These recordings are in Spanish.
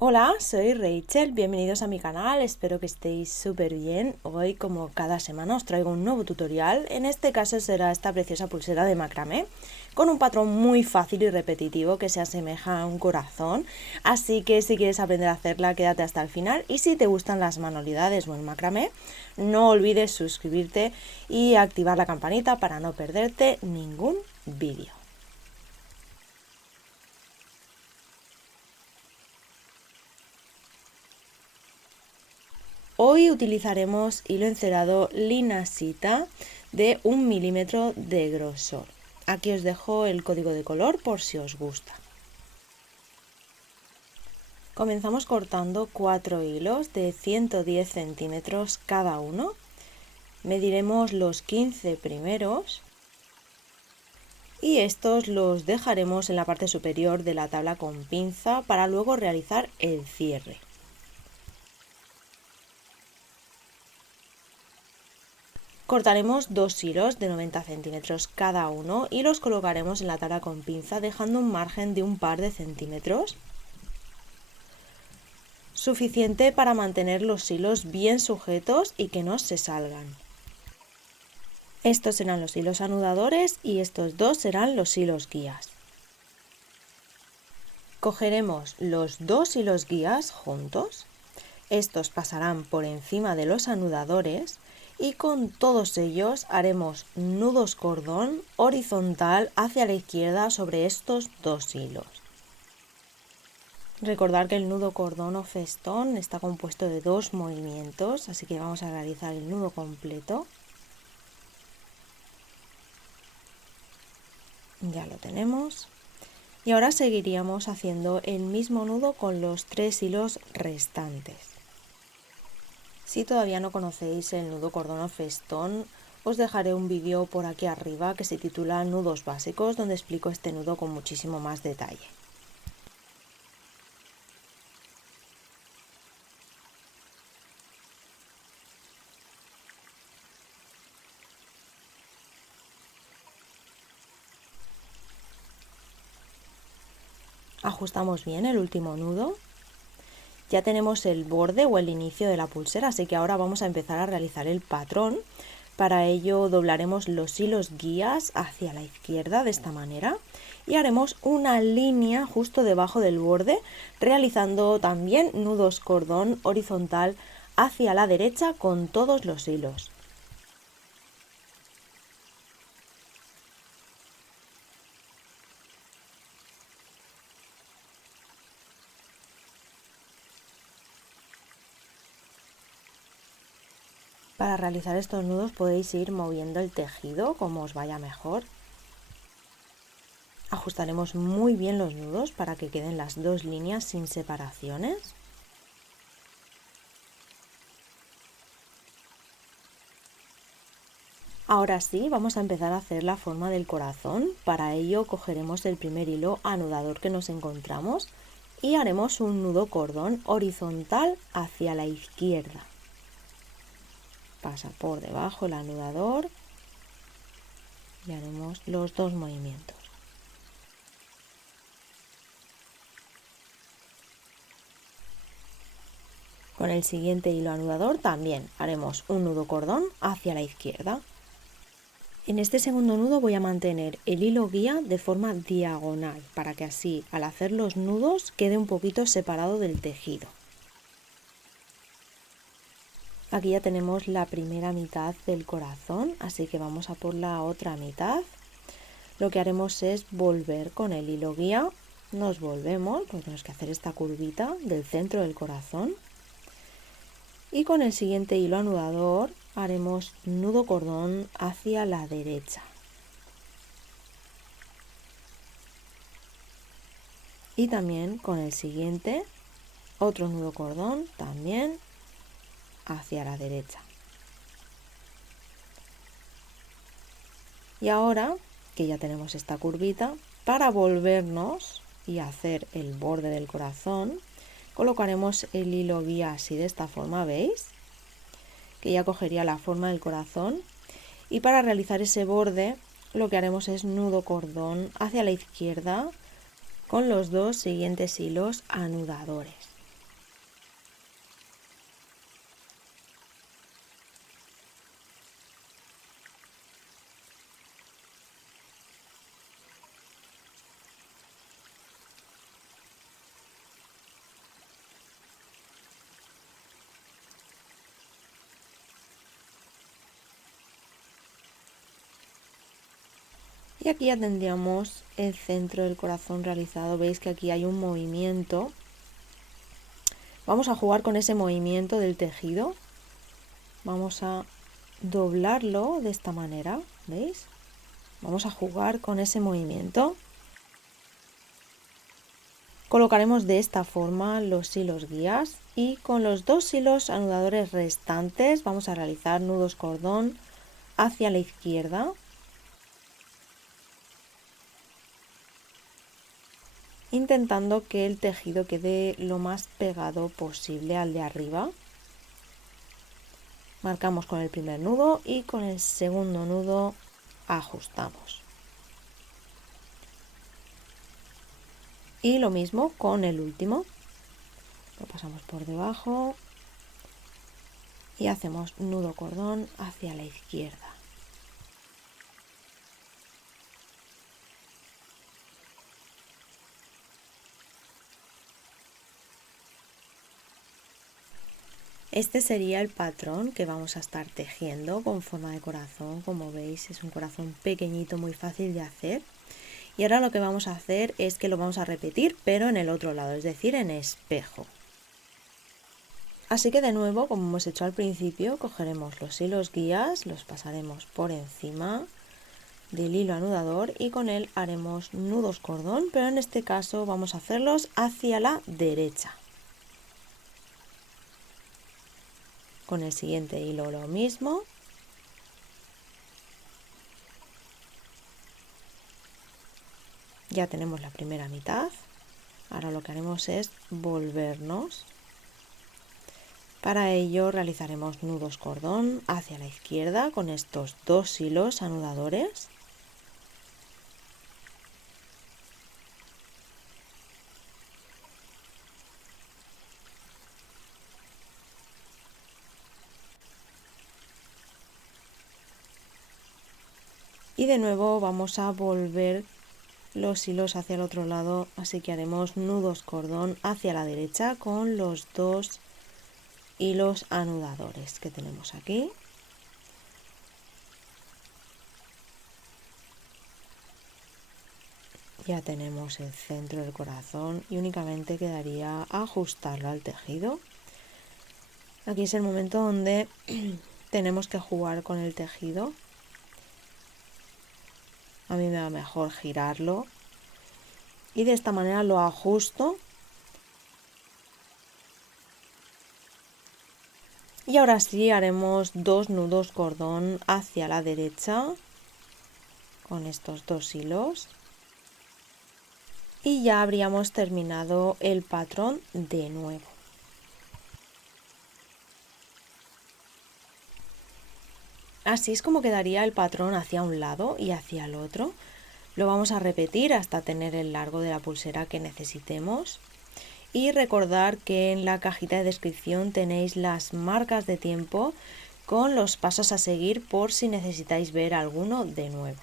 Hola, soy Rachel, bienvenidos a mi canal, espero que estéis súper bien. Hoy, como cada semana, os traigo un nuevo tutorial. En este caso será esta preciosa pulsera de macramé, con un patrón muy fácil y repetitivo que se asemeja a un corazón. Así que si quieres aprender a hacerla, quédate hasta el final. Y si te gustan las manualidades o el macramé, no olvides suscribirte y activar la campanita para no perderte ningún vídeo. Hoy utilizaremos hilo encerado linasita de 1 milímetro de grosor. Aquí os dejo el código de color por si os gusta. Comenzamos cortando 4 hilos de 110 centímetros cada uno. Mediremos los 15 primeros y estos los dejaremos en la parte superior de la tabla con pinza para luego realizar el cierre. Cortaremos 2 hilos de 90 centímetros cada uno y los colocaremos en la tabla con pinza dejando un margen de un par de centímetros, suficiente para mantener los hilos bien sujetos y que no se salgan. Estos serán los hilos anudadores y estos dos serán los hilos guías. Cogeremos los dos hilos guías juntos, estos pasarán por encima de los anudadores y con todos ellos haremos nudos cordón horizontal hacia la izquierda sobre estos dos hilos. Recordad que el nudo cordón o festón está compuesto de dos movimientos, así que vamos a realizar el nudo completo. Ya lo tenemos. Y ahora seguiríamos haciendo el mismo nudo con los 3 hilos restantes. Si todavía no conocéis el nudo cordón o festón, os dejaré un vídeo por aquí arriba que se titula Nudos básicos, donde explico este nudo con muchísimo más detalle. Ajustamos bien el último nudo. Ya tenemos el borde o el inicio de la pulsera, así que ahora vamos a empezar a realizar el patrón. Para ello doblaremos los hilos guías hacia la izquierda de esta manera y haremos una línea justo debajo del borde, realizando también nudos cordón horizontal hacia la derecha con todos los hilos. Para realizar estos nudos podéis ir moviendo el tejido como os vaya mejor. Ajustaremos muy bien los nudos para que queden las dos líneas sin separaciones. Ahora sí, vamos a empezar a hacer la forma del corazón. Para ello cogeremos el primer hilo anudador que nos encontramos y haremos un nudo cordón horizontal hacia la izquierda. Pasa por debajo el anudador y haremos los dos movimientos. Con el siguiente hilo anudador también haremos un nudo cordón hacia la izquierda. En este segundo nudo voy a mantener el hilo guía de forma diagonal para que así al hacer los nudos quede un poquito separado del tejido. Aquí ya tenemos la primera mitad del corazón, así que vamos a por la otra mitad. Lo que haremos es volver con el hilo guía, nos volvemos, porque tenemos que hacer esta curvita del centro del corazón. Y con el siguiente hilo anudador haremos nudo cordón hacia la derecha. Y también con el siguiente otro nudo cordón también hacia la derecha. Y ahora que ya tenemos esta curvita, para volvernos y hacer el borde del corazón, colocaremos el hilo guía así de esta forma, ¿veis? Que ya cogería la forma del corazón. Y para realizar ese borde lo que haremos es nudo cordón hacia la izquierda con los dos siguientes hilos anudadores. Y aquí ya tendríamos el centro del corazón realizado. Veis que aquí hay un movimiento. Vamos a jugar con ese movimiento del tejido. Vamos a doblarlo de esta manera, ¿veis? Vamos a jugar con ese movimiento. Colocaremos de esta forma los hilos guías y con los 2 hilos anudadores restantes vamos a realizar nudos cordón hacia la izquierda. Intentando que el tejido quede lo más pegado posible al de arriba. Marcamos con el primer nudo y con el segundo nudo ajustamos. Y lo mismo con el último. Lo pasamos por debajo y hacemos nudo cordón hacia la izquierda. Este sería el patrón que vamos a estar tejiendo con forma de corazón. Como veis, es un corazón pequeñito, muy fácil de hacer. Y ahora lo que vamos a hacer es que lo vamos a repetir, pero en el otro lado, es decir, en espejo. Así que de nuevo, como hemos hecho al principio, cogeremos los hilos guías, los pasaremos por encima del hilo anudador y con él haremos nudos cordón, pero en este caso vamos a hacerlos hacia la derecha. Con el siguiente hilo lo mismo. Ya tenemos la primera mitad. Ahora lo que haremos es volvernos. Para ello realizaremos nudos cordón hacia la izquierda con estos 2 hilos anudadores. Y de nuevo vamos a volver los hilos hacia el otro lado, así que haremos nudos cordón hacia la derecha con los 2 hilos anudadores que tenemos aquí. Ya tenemos el centro del corazón y únicamente quedaría ajustarlo al tejido. Aquí es el momento donde tenemos que jugar con el tejido. A mí me va mejor girarlo y de esta manera lo ajusto. Y ahora sí haremos 2 nudos cordón hacia la derecha con estos 2 hilos. Y ya habríamos terminado el patrón de nuevo. Así es como quedaría el patrón hacia un lado y hacia el otro. Lo vamos a repetir hasta tener el largo de la pulsera que necesitemos. Y recordar que en la cajita de descripción tenéis las marcas de tiempo con los pasos a seguir por si necesitáis ver alguno de nuevo.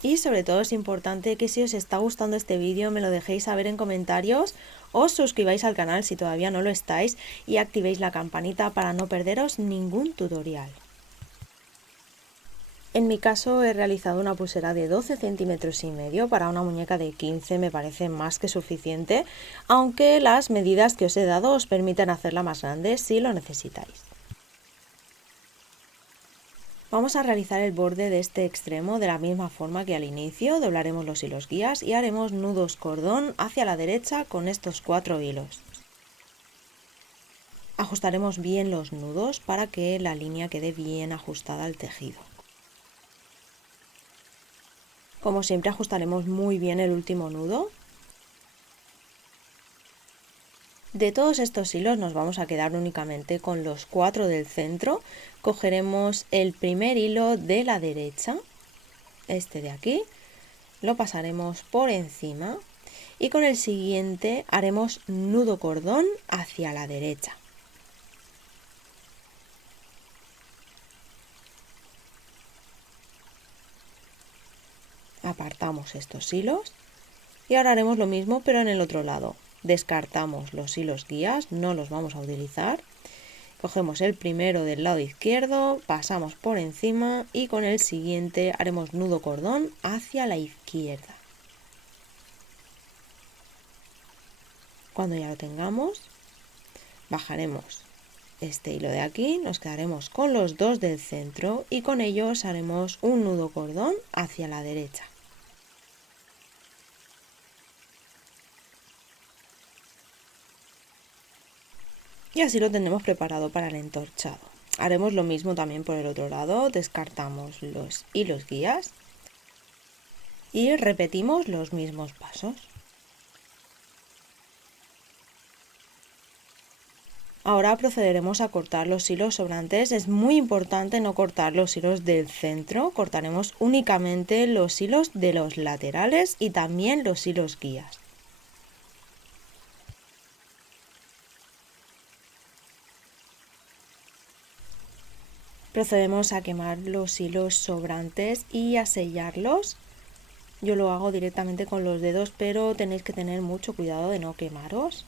Y sobre todo es importante que si os está gustando este vídeo me lo dejéis saber en comentarios, os suscribáis al canal si todavía no lo estáis y activéis la campanita para no perderos ningún tutorial. En mi caso he realizado una pulsera de 12 centímetros y medio, para una muñeca de 15 me parece más que suficiente, aunque las medidas que os he dado os permiten hacerla más grande si lo necesitáis. Vamos a realizar el borde de este extremo de la misma forma que al inicio, doblaremos los hilos guías y haremos nudos cordón hacia la derecha con estos 4 hilos. Ajustaremos bien los nudos para que la línea quede bien ajustada al tejido. Como siempre ajustaremos muy bien el último nudo. De todos estos hilos nos vamos a quedar únicamente con los 4 del centro. Cogeremos el primer hilo de la derecha, este de aquí, lo pasaremos por encima y con el siguiente haremos nudo cordón hacia la derecha. Apartamos estos hilos y ahora haremos lo mismo pero en el otro lado. Descartamos los hilos guías, no los vamos a utilizar Cogemos el primero del lado izquierdo, pasamos por encima y con el siguiente haremos nudo cordón hacia la izquierda. Cuando ya lo tengamos, bajaremos este hilo de aquí, nos quedaremos con los dos del centro y con ellos haremos un nudo cordón hacia la derecha. Y así lo tendremos preparado para el entorchado. Haremos lo mismo también por el otro lado, descartamos los hilos guías y repetimos los mismos pasos. Ahora procederemos a cortar los hilos sobrantes. Es muy importante no cortar los hilos del centro, cortaremos únicamente los hilos de los laterales y también los hilos guías. Procedemos a quemar los hilos sobrantes y a sellarlos. Yo lo hago directamente con los dedos, pero tenéis que tener mucho cuidado de no quemaros.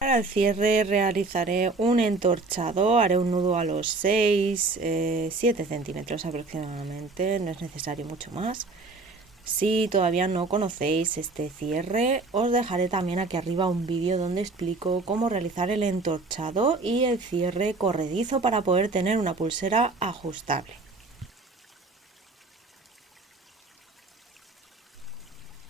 Para el cierre realizaré un entorchado, haré un nudo a los 6-7 centímetros aproximadamente, no es necesario mucho más. Si todavía no conocéis este cierre, os dejaré también aquí arriba un vídeo donde explico cómo realizar el entorchado y el cierre corredizo para poder tener una pulsera ajustable.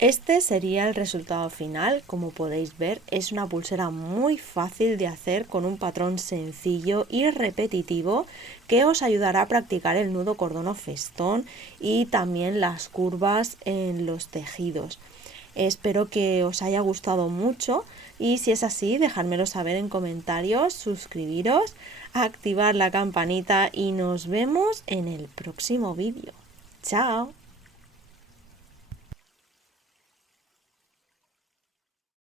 Este sería el resultado final. Como podéis ver, es una pulsera muy fácil de hacer con un patrón sencillo y repetitivo que os ayudará a practicar el nudo cordón o festón y también las curvas en los tejidos. Espero que os haya gustado mucho y si es así, dejádmelo saber en comentarios, suscribiros, activar la campanita y nos vemos en el próximo vídeo. ¡Chao!